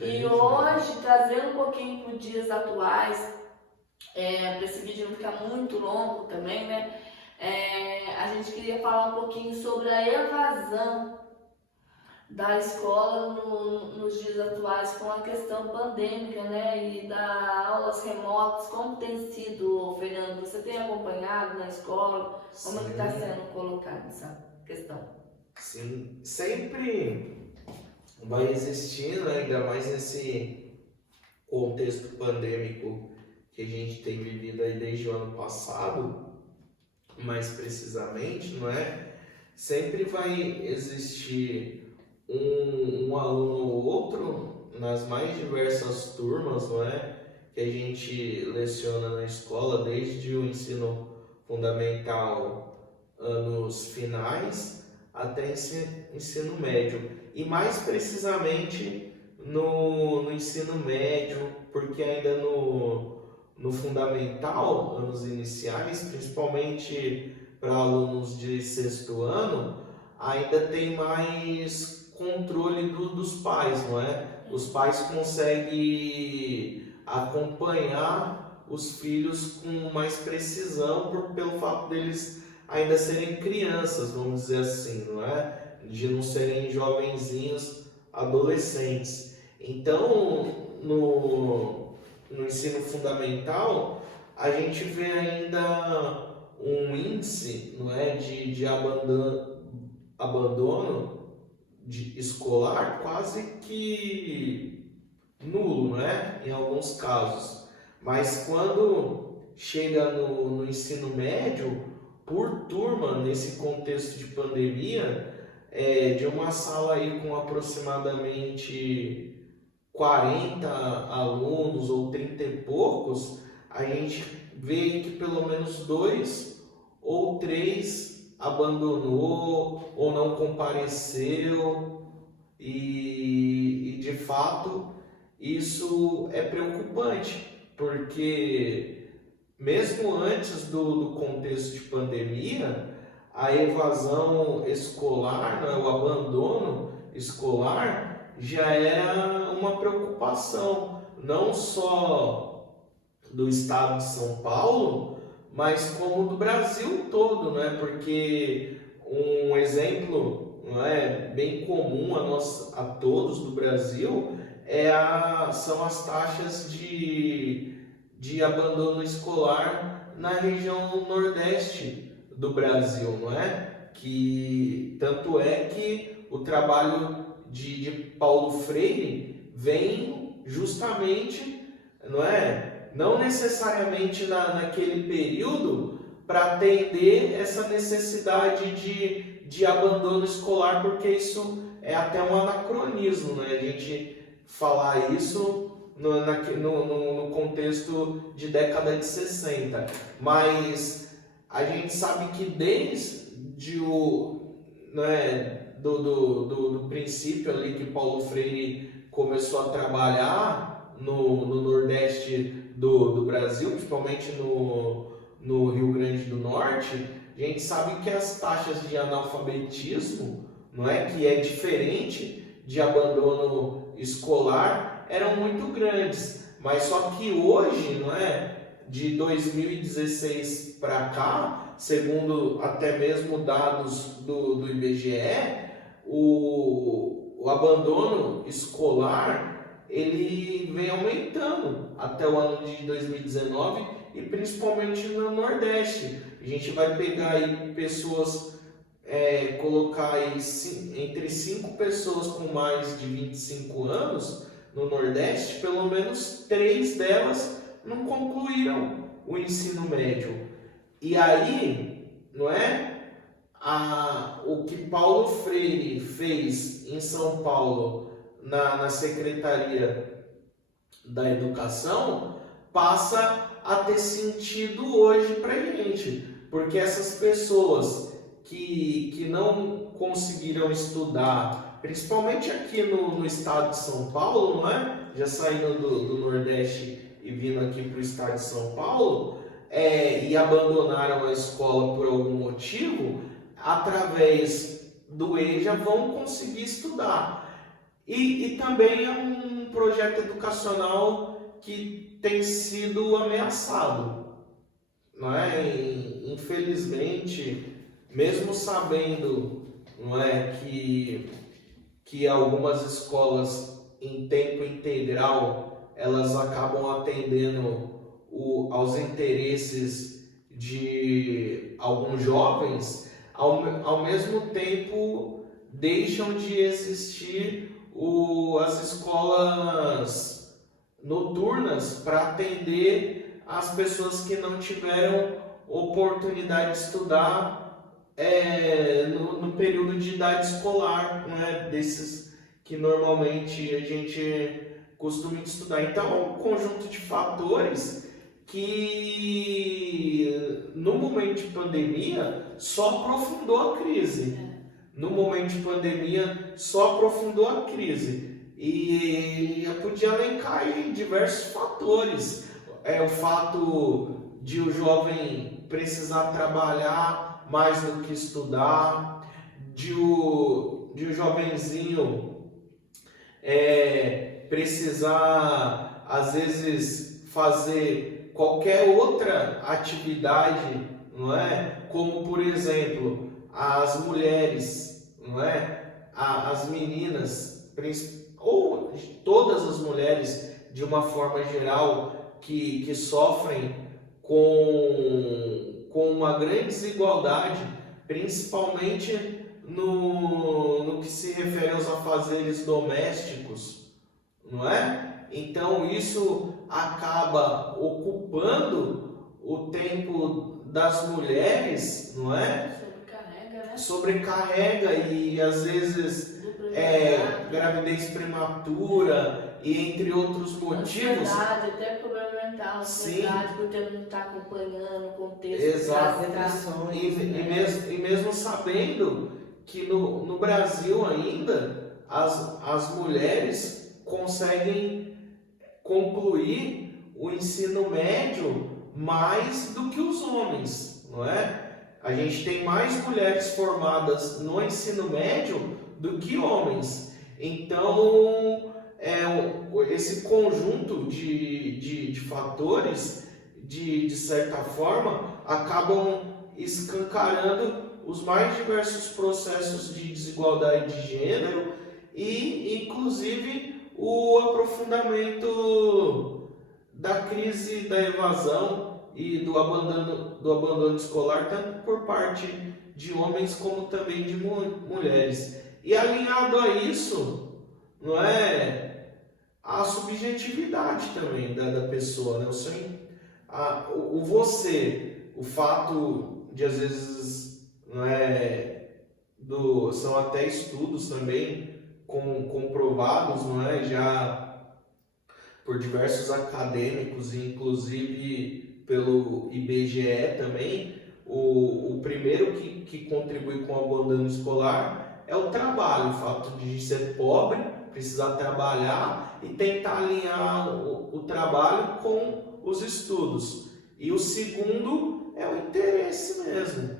E hoje, trazendo um pouquinho para os dias atuais, para esse vídeo não ficar muito longo também, né? A gente queria falar um pouquinho sobre a evasão da escola nos dias atuais com a questão pandêmica, né? E das aulas remotas, como tem sido, Fernando? Você tem acompanhado na escola? Como é que está sendo colocada essa questão? Sim, sempre vai existir, né, ainda mais nesse contexto pandêmico que a gente tem vivido aí desde o ano passado, mais precisamente, não é? Sempre vai existir um aluno ou outro nas mais diversas turmas, não é? Que a gente leciona na escola, desde o ensino fundamental, anos finais, até ensino médio. E mais precisamente no ensino médio, porque ainda no fundamental, anos iniciais, principalmente para alunos de sexto ano, ainda tem mais controle dos pais, não é? Os pais conseguem acompanhar os filhos com mais precisão pelo fato deles ainda serem crianças, vamos dizer assim, não é? De não serem jovenzinhos, adolescentes. Então, no ensino fundamental, a gente vê ainda um índice, não é, de abandono escolar quase que nulo, não é? Em alguns casos. Mas quando chega no ensino médio, por turma, nesse contexto de pandemia, de uma sala aí com aproximadamente 40 alunos ou 30 e poucos, a gente vê que pelo menos 2 ou 3 abandonou ou não compareceu e de fato isso é preocupante, porque mesmo antes do contexto de pandemia, a evasão escolar, né, o abandono escolar já era uma preocupação, não só do estado de São Paulo, mas como do Brasil todo, né? Porque um exemplo, não é, bem comum a todos do Brasil são as taxas de abandono escolar na região nordeste do Brasil, não é? Que tanto é que o trabalho de Paulo Freire vem justamente, não é? Não necessariamente naquele período para atender essa necessidade de abandono escolar, porque isso é até um anacronismo, né? A gente falar isso no contexto de década de 60. Mas a gente sabe que desde do princípio ali que Paulo Freire começou a trabalhar no Nordeste do Brasil, principalmente no Rio Grande do Norte, a gente sabe que as taxas de analfabetismo, não é, que é diferente de abandono escolar, eram muito grandes. Mas só que hoje, não é, de 2016 para cá, segundo até mesmo dados do IBGE, o abandono escolar ele vem aumentando até o ano de 2019 e principalmente no Nordeste. A gente vai pegar aí pessoas, colocar aí entre 5 pessoas com mais de 25 anos no Nordeste, pelo menos 3 delas não concluíram o ensino médio. E aí, não é? O que Paulo Freire fez em São Paulo na Secretaria da Educação passa a ter sentido hoje para a gente, porque essas pessoas que não conseguiram estudar, principalmente aqui no estado de São Paulo, não é? Já saindo do Nordeste e vindo aqui para o estado de São Paulo, e abandonaram a escola por algum motivo, através do EJA vão conseguir estudar. E também é um projeto educacional que tem sido ameaçado, não é? E, infelizmente, mesmo sabendo, não é, que algumas escolas em tempo integral elas acabam atendendo aos interesses de alguns jovens, ao mesmo tempo deixam de existir as escolas noturnas para atender as pessoas que não tiveram oportunidade de estudar no período de idade escolar, né? Desses que normalmente a gente costuma estudar. Então, é um conjunto de fatores que no momento de pandemia só aprofundou a crise. No momento de pandemia só aprofundou a crise. E eu podia elencar aí diversos fatores. O fato de o jovem precisar trabalhar mais do que estudar, de o jovenzinho precisar, às vezes, fazer qualquer outra atividade, não é? Como, por exemplo, as mulheres, não é? As meninas, ou todas as mulheres, de uma forma geral, que sofrem com uma grande desigualdade, principalmente no que se refere aos afazeres domésticos, não é? Então isso acaba ocupando o tempo das mulheres, não é? Sobrecarrega, né? Sobrecarrega e às vezes gravidez prematura e entre outros motivos. Ansiedade, até problema mental, ansiedade, Sim. por ter não estar acompanhando o contexto. Exato. Depressões, E mesmo sabendo que no Brasil ainda as mulheres conseguem concluir o ensino médio mais do que os homens, não é? A gente tem mais mulheres formadas no ensino médio do que homens. Então, esse conjunto de fatores, de certa forma, acabam escancarando os mais diversos processos de desigualdade de gênero e, inclusive, o aprofundamento da crise da evasão e do abandono escolar, tanto por parte de homens como também de mulheres. E alinhado a isso, não é, a subjetividade também da pessoa, né? O você, o fato de às vezes, não é, são até estudos também comprovados, não é, já por diversos acadêmicos, inclusive pelo IBGE também, o primeiro que contribui com o abandono escolar é o trabalho, o fato de ser pobre, precisar trabalhar e tentar alinhar o trabalho com os estudos. E o segundo é o interesse mesmo.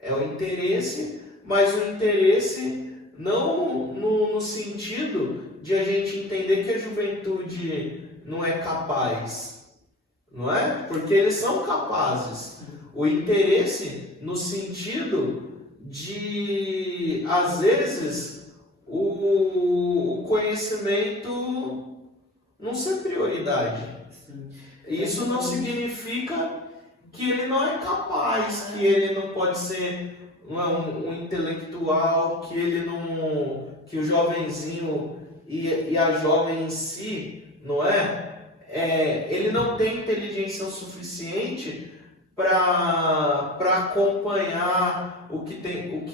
É o interesse, mas o interesse não no sentido de a gente entender que a juventude não é capaz, não é? Porque eles são capazes. O interesse no sentido de, às vezes, o conhecimento não ser prioridade. Isso não significa que ele não é capaz, que ele não pode ser um intelectual, que o jovenzinho e a jovem em si, não é? Ele não tem inteligência suficiente para acompanhar o que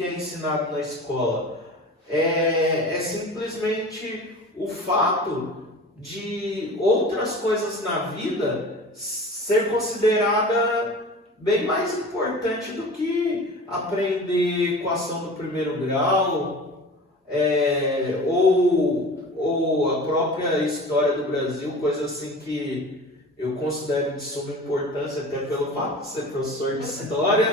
é ensinado na escola. É simplesmente o fato de outras coisas na vida ser considerada bem mais importante do que aprender equação do primeiro grau, ou a própria história do Brasil, coisa assim que eu considero de suma importância, até pelo fato de ser professor de história.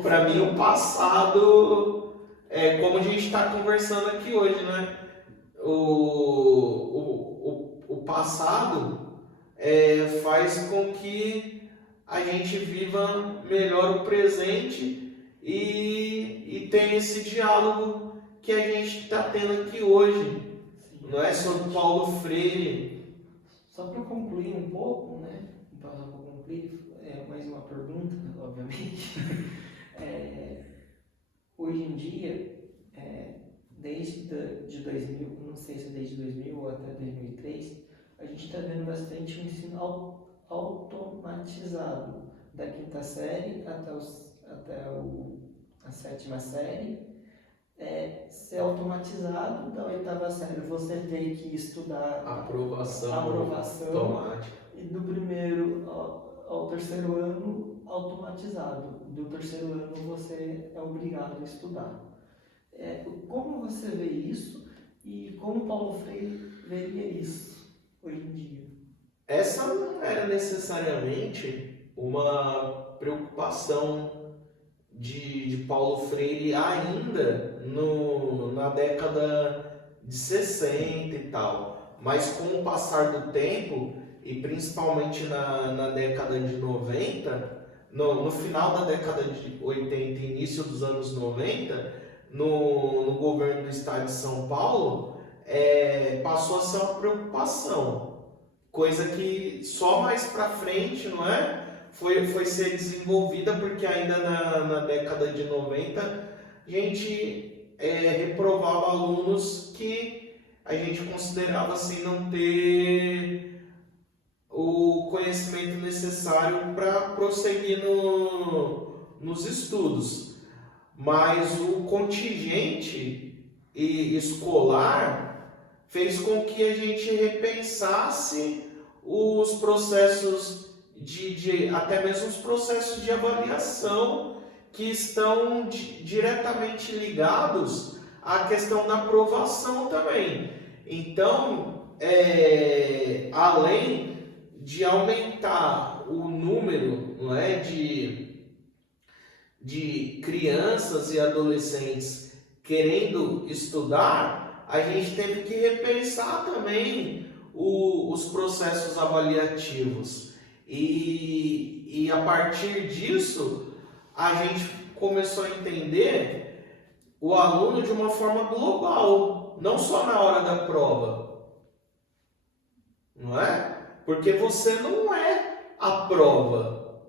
Para mim, o passado, como a gente está conversando aqui hoje, né? O passado faz com que a gente viva melhor o presente e tenha esse diálogo que a gente está tendo aqui hoje, Sim. não é sobre Paulo Freire. Só para concluir um pouco, né? Então, só para concluir, mais uma pergunta, obviamente. Hoje em dia, desde de 2000, não sei se é desde 2000 ou até 2003, a gente está vendo bastante um ensino automatizado, da quinta série até a sétima série, ser automatizado. Da oitava série você tem que estudar Aprovação automática. e do primeiro ao terceiro ano automatizado. Do terceiro ano você é obrigado a estudar. Como você vê isso e como Paulo Freire veria isso hoje em dia? Essa não era necessariamente uma preocupação de Paulo Freire ainda na década de 60 e tal, mas com o passar do tempo, e principalmente na década de 90, no final da década de 80 e início dos anos 90, no governo do estado de São Paulo, passou a ser uma preocupação. Coisa que só mais para frente, não é? Foi ser desenvolvida, porque ainda na década de 90 a gente reprovava alunos que a gente considerava assim não ter o conhecimento necessário para prosseguir nos estudos. Mas o contingente escolar fez com que a gente repensasse os processos até mesmo os processos de avaliação que estão diretamente ligados à questão da aprovação também. Então, além de aumentar o número, não é, de crianças e adolescentes querendo estudar, a gente teve que repensar também os processos avaliativos. E a partir disso, a gente começou a entender o aluno de uma forma global, não só na hora da prova. Não é? Porque você não é a prova.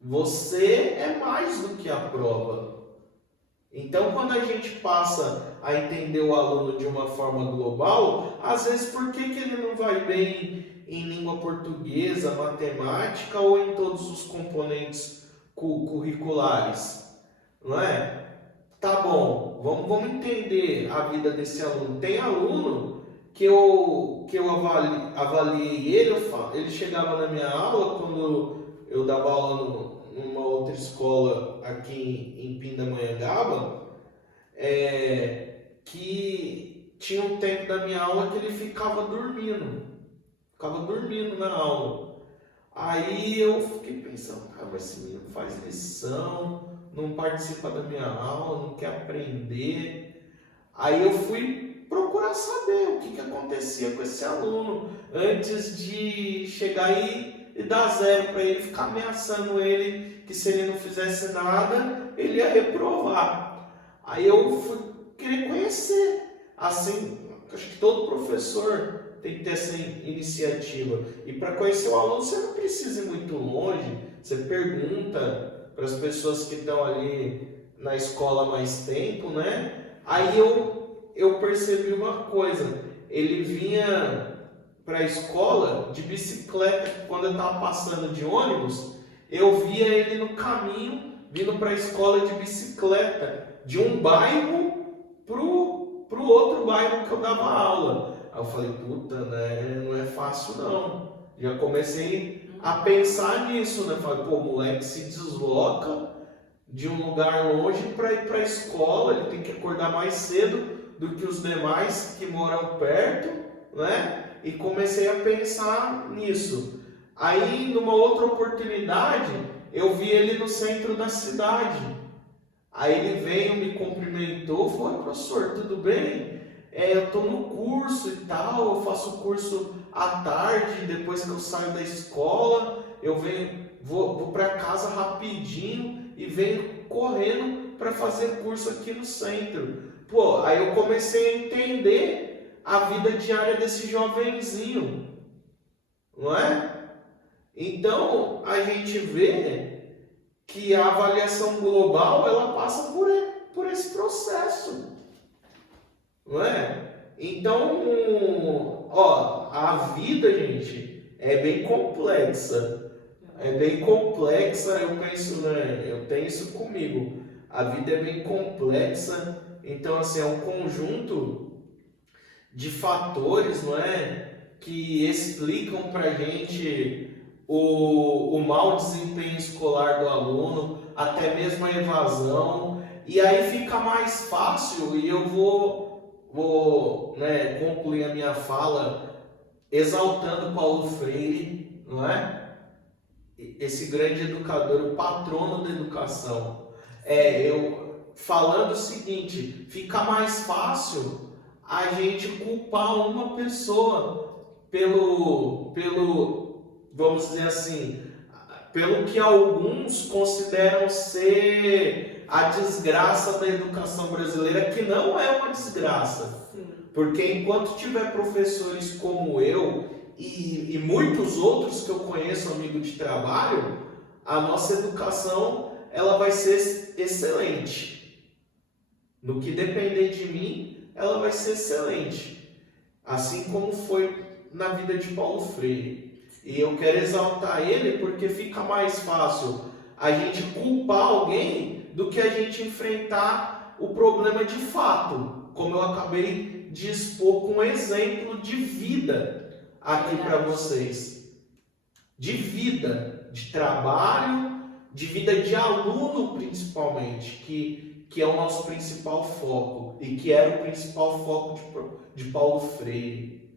Você é mais do que a prova. Então, quando a gente passa a entender o aluno de uma forma global, às vezes, por que ele não vai bem em língua portuguesa, matemática ou em todos os componentes curriculares? Não é? Tá bom, vamos entender a vida desse aluno. Tem aluno que eu avaliei ele chegava na minha aula, quando eu dava aula numa outra escola aqui em Pindamonhangaba, que tinha um tempo da minha aula que ele ficava dormindo na aula. Aí eu fiquei pensando, cara, mas esse menino faz lição, não participa da minha aula, não quer aprender. Aí eu fui procurar saber o que acontecia com esse aluno antes de chegar e dar zero para ele, ficar ameaçando ele que se ele não fizesse nada, ele ia reprovar. Aí eu fui querer conhecer. Assim, acho que todo professor tem que ter essa iniciativa. E para conhecer o aluno, você não precisa ir muito longe. Você pergunta para as pessoas que estão ali na escola há mais tempo, né? Aí eu percebi uma coisa. Ele vinha para a escola de bicicleta. Quando eu estava passando de ônibus, eu via ele no caminho, vindo para a escola de bicicleta, de um bairro pro outro bairro que eu dava aula. Aí eu falei, puta, né, não é fácil não. Já comecei a pensar nisso, né? Falei, pô, o moleque se desloca de um lugar longe para ir para a escola, ele tem que acordar mais cedo do que os demais que moram perto, né? E comecei a pensar nisso. Aí, numa outra oportunidade, eu vi ele no centro da cidade. Aí ele veio, me cumprimentou, falou, professor, tudo bem? Eu estou no curso e tal. Eu faço o curso à tarde, depois que eu saio da escola, vou para casa rapidinho e venho correndo para fazer curso aqui no centro. Pô, aí eu comecei a entender a vida diária desse jovenzinho, não é? Então a gente vê que a avaliação global ela passa por esse processo, não é? Então, ó, a vida, gente, é bem complexa. É bem complexa, eu penso, né? Eu tenho isso comigo. A vida é bem complexa, então assim, é um conjunto de fatores, não é? Que explicam pra gente o mau desempenho escolar do aluno, até mesmo a evasão, e aí fica mais fácil, e eu vou né, concluir a minha fala exaltando Paulo Freire, não é? Esse grande educador, o patrono da educação. Eu falando o seguinte, fica mais fácil a gente culpar uma pessoa vamos dizer assim, pelo que alguns consideram ser a desgraça da educação brasileira, que não é uma desgraça. Sim. Porque enquanto tiver professores como eu e muitos outros que eu conheço, amigo de trabalho, a nossa educação ela vai ser excelente. No que depender de mim, ela vai ser excelente. Assim como foi na vida de Paulo Freire. E eu quero exaltar ele porque fica mais fácil a gente culpar alguém do que a gente enfrentar o problema de fato, como eu acabei de expor com um exemplo de vida aqui para vocês. De vida, de trabalho, de vida de aluno principalmente, que é o nosso principal foco e que era o principal foco de Paulo Freire.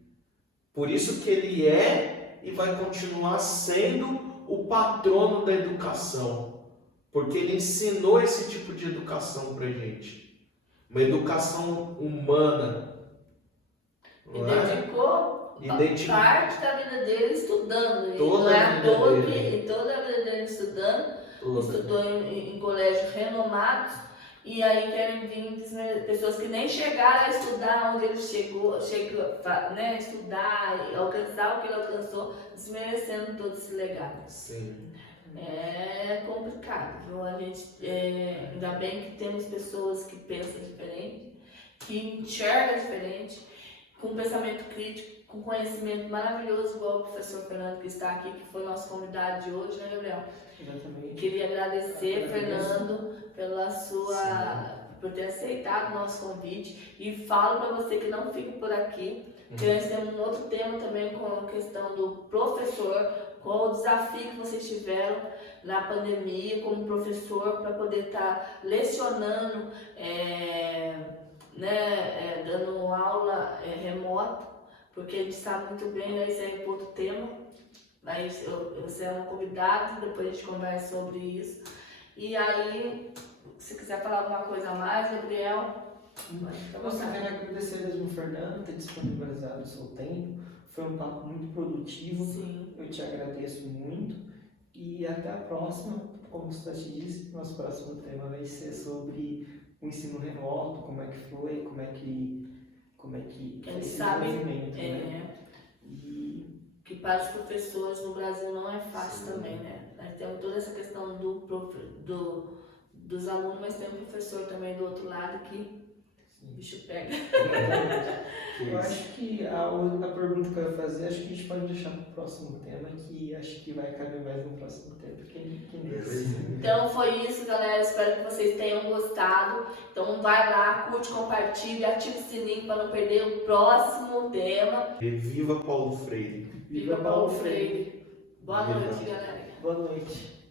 Por isso que ele é e vai continuar sendo o patrono da educação, porque ele ensinou esse tipo de educação para gente, uma educação humana. E dedicou parte da vida dele estudando. Toda não é a à vida toa dele. que toda a vida dele estudando, estudou em colégios renomados, e aí querem vir pessoas que nem chegaram a estudar onde ele chegou né, estudar e alcançar o que ele alcançou, desmerecendo todo esse legado. Sim. É complicado, viu? A gente, ainda bem que temos pessoas que pensam diferente, que enxergam diferente, com pensamento crítico, com conhecimento maravilhoso, igual o professor Fernando que está aqui, que foi nosso convidado de hoje, né, Gabriel? Exatamente. Queria agradecer, Fernando, por ter aceitado o nosso convite, e falo para você que não fique por aqui, que nós temos um outro tema também com a questão do professor, qual o desafio que vocês tiveram na pandemia como professor para poder estar lecionando, dando aula remota, porque a gente sabe muito bem, né, esse é outro tema, mas você é um convidado, depois a gente conversa sobre isso. E aí, se quiser falar alguma coisa a mais, Gabriel... Eu quero agradecer mesmo, Fernando, por ter disponibilizado o seu tempo. Foi um papo muito produtivo. Sim. Eu te agradeço muito. E até a próxima. Como você te disse, nosso próximo tema vai ser sobre o ensino remoto, como é que foi, como é que Eles esse sabem, movimento, né? E que para os professores no Brasil não é fácil também, né? Nós temos toda essa questão dos alunos, mas tem um professor também do outro lado que o bicho pega. eu acho que a pergunta que eu ia fazer, acho que a gente pode deixar para o próximo tema, que acho que vai caber mais no próximo tema. Então foi isso, galera. Espero que vocês tenham gostado. Então vai lá, curte, compartilha, ativa o sininho para não perder o próximo tema. E viva Paulo Freire! Viva Paulo Freire! Boa noite, galera. Boa noite.